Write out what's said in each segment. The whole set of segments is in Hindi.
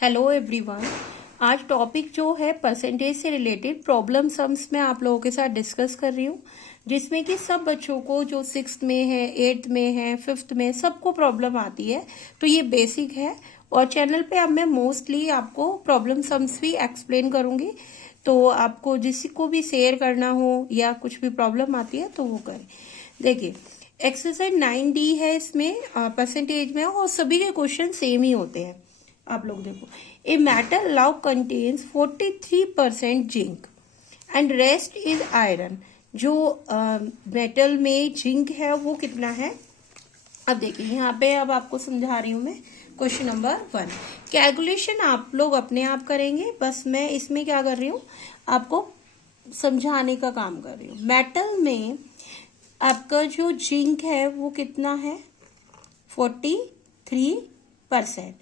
Hello everyone. आज टॉपिक जो है परसेंटेज से रिलेटेड प्रॉब्लम सम्स में आप लोगों के साथ डिस्कस कर रही हूँ, जिसमें कि सब बच्चों को जो 6th में है, 8th में है, 5th में सबको प्रॉब्लम आती है। तो ये बेसिक है और चैनल पे अब मैं मोस्टली आपको प्रॉब्लम सम्स भी एक्सप्लेन करूंगी। तो आपको जिसको भी शेयर करना हो या कुछ भी प्रॉब्लम आती है तो वो करें। देखिए एक्सरसाइज 9D है, इसमें परसेंटेज में और सभी के क्वेश्चन सेम ही होते हैं। आप लोग देखो, a metal now contains 43% zinc and rest is iron. जो मेटल में जिंक है वो कितना है। अब देखिए यहाँ पे अब आपको समझा रही हूं मैं। क्वेश्चन नंबर 1 कैलकुलेशन आप लोग अपने आप करेंगे, बस मैं इसमें क्या कर रही हूँ आपको समझाने का काम कर रही हूँ। मेटल में आपका जो जिंक है वो कितना है 43%।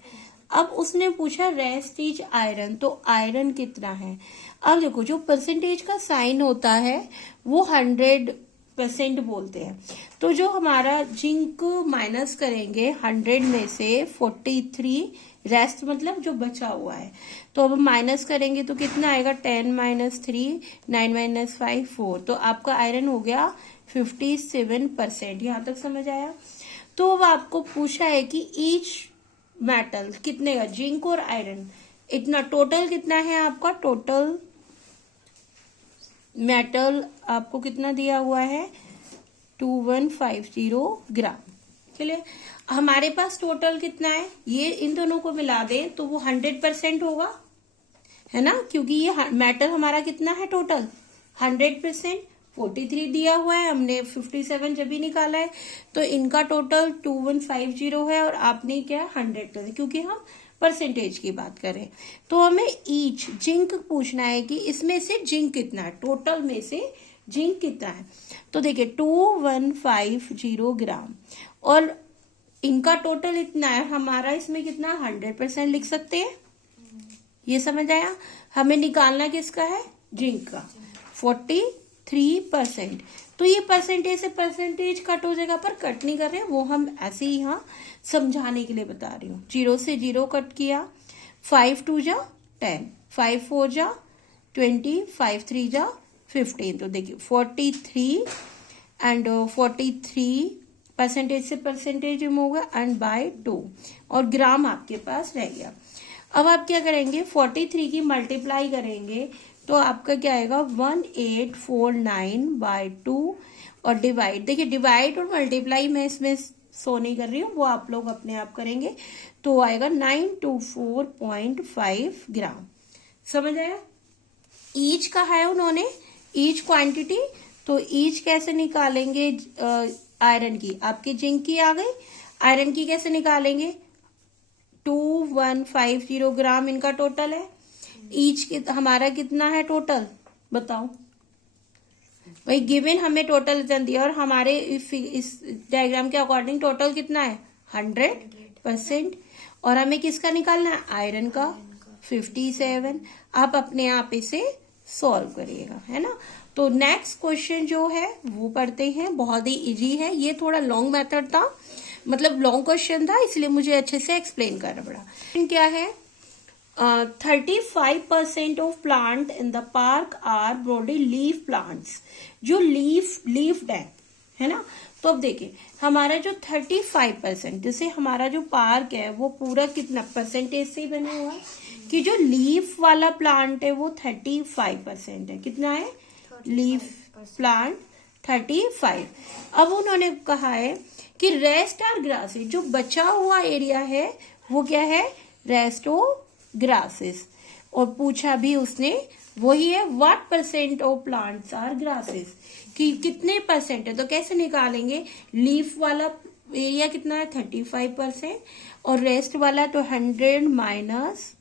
अब उसने पूछा रेस्ट इज आयरन, तो आयरन कितना है। अब देखो जो परसेंटेज का साइन होता है वो 100% बोलते हैं। तो जो हमारा जिंक माइनस करेंगे 100 में से 43, रेस्ट मतलब जो बचा हुआ है, तो अब माइनस करेंगे तो कितना आएगा 10 - 3 9 - 5 4। तो आपका आयरन हो गया 57%। यहां तक समझ आया। तो अब आपको पूछा है कि ईच मेटल कितने का, जिंक और आयरन इतना टोटल कितना है आपका। टोटल मेटल आपको कितना दिया हुआ है 2150 ग्राम। चलिए हमारे पास टोटल कितना है, ये इन दोनों को मिला दें तो वो 100% होगा, है ना, क्योंकि ये मेटल हमारा कितना है टोटल 100%। 43 दिया हुआ है, हमने 57 जब भी निकाला है, तो इनका टोटल 2150 है और आपने क्या 100 कर दिया, क्योंकि हम परसेंटेज की बात करें। तो हमें ईच जिंक पूछना है कि इसमें से जिंक कितना है, टोटल में से जिंक कितना है। तो देखिए 2150 ग्राम और इनका टोटल इतना है, हमारा इसमें कितना 100% लिख सकते हैं। ये समझ आया। हमें निकालना किसका है, जिंक का 43%। तो ये परसेंटेज से परसेंटेज कट हो जाएगा, पर कट नहीं कर रहे हैं, वो हम ऐसे ही यहाँ समझाने के लिए बता रही हूँ। 0 से 0 कट किया, 5 2 जा 10, 5 4 जा 20, 5 3 जा 15। तो देखिए 43 एंड 43 परसेंटेज से परसेंटेज होगा एंड बाय 2 और ग्राम आपके पास रह गया। अब आप क्या करेंगे 43 की मल्टीप्लाई करेंगे तो आपका क्या आएगा 1849/2 और डिवाइड। देखिए डिवाइड और मल्टीप्लाई मैं इसमें शो नहीं कर रही हूँ, वो आप लोग अपने आप करेंगे। तो आएगा 924.5 ग्राम। समझ आया। ईच कहा है उन्होंने, ईच क्वांटिटी। तो ईच कैसे निकालेंगे आयरन की, आपकी जिंक की आ गई, आयरन की कैसे निकालेंगे 2150 ग्राम इनका टोटल है। ईच हमारा कितना है टोटल बताओ भाई। गिवन हमें टोटल दिया और हमारे इस डायग्राम के अकॉर्डिंग टोटल कितना है 100%। और हमें किसका निकालना है आयरन का 57। आप अपने आप इसे सॉल्व करिएगा, है ना। तो नेक्स्ट क्वेश्चन जो है वो पढ़ते हैं, बहुत ही इजी है। ये थोड़ा लॉन्ग मेथड था, मतलब लॉन्ग क्वेश्चन था, इसलिए मुझे अच्छे से एक्सप्लेन करना पड़ा। क्या है 35% of plant in the park are broadly leaf plants. जो लीफ है ना। तो अब देखिए हमारा जो 35%, जैसे हमारा जो पार्क है वो पूरा कितना परसेंटेज से ही बना हुआ है कि जो लीफ वाला प्लांट है वो 35% है। कितना है लीफ प्लांट 35। अब उन्होंने कहा है कि रेस्ट आर ग्रासेस, जो बचा हुआ एरिया है वो क्या है रेस्ट ऑफ ग्रासेस। और पूछा भी उसने वही है what % of plants are grasses, कि कितने परसेंट है। तो कैसे निकालेंगे, लीफ वाला एरिया कितना है 35% और रेस्ट वाला तो 100 -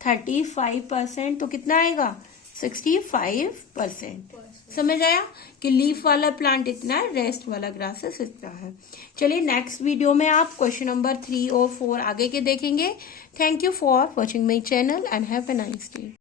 35%, तो कितना आएगा 65%। समझ आया कि लीफ वाला प्लांट इतना है, रेस्ट वाला ग्रासेस इतना है। चलिए नेक्स्ट वीडियो में आप क्वेश्चन नंबर 3 और 4 आगे के देखेंगे। Thank you for watching my channel and have a nice day.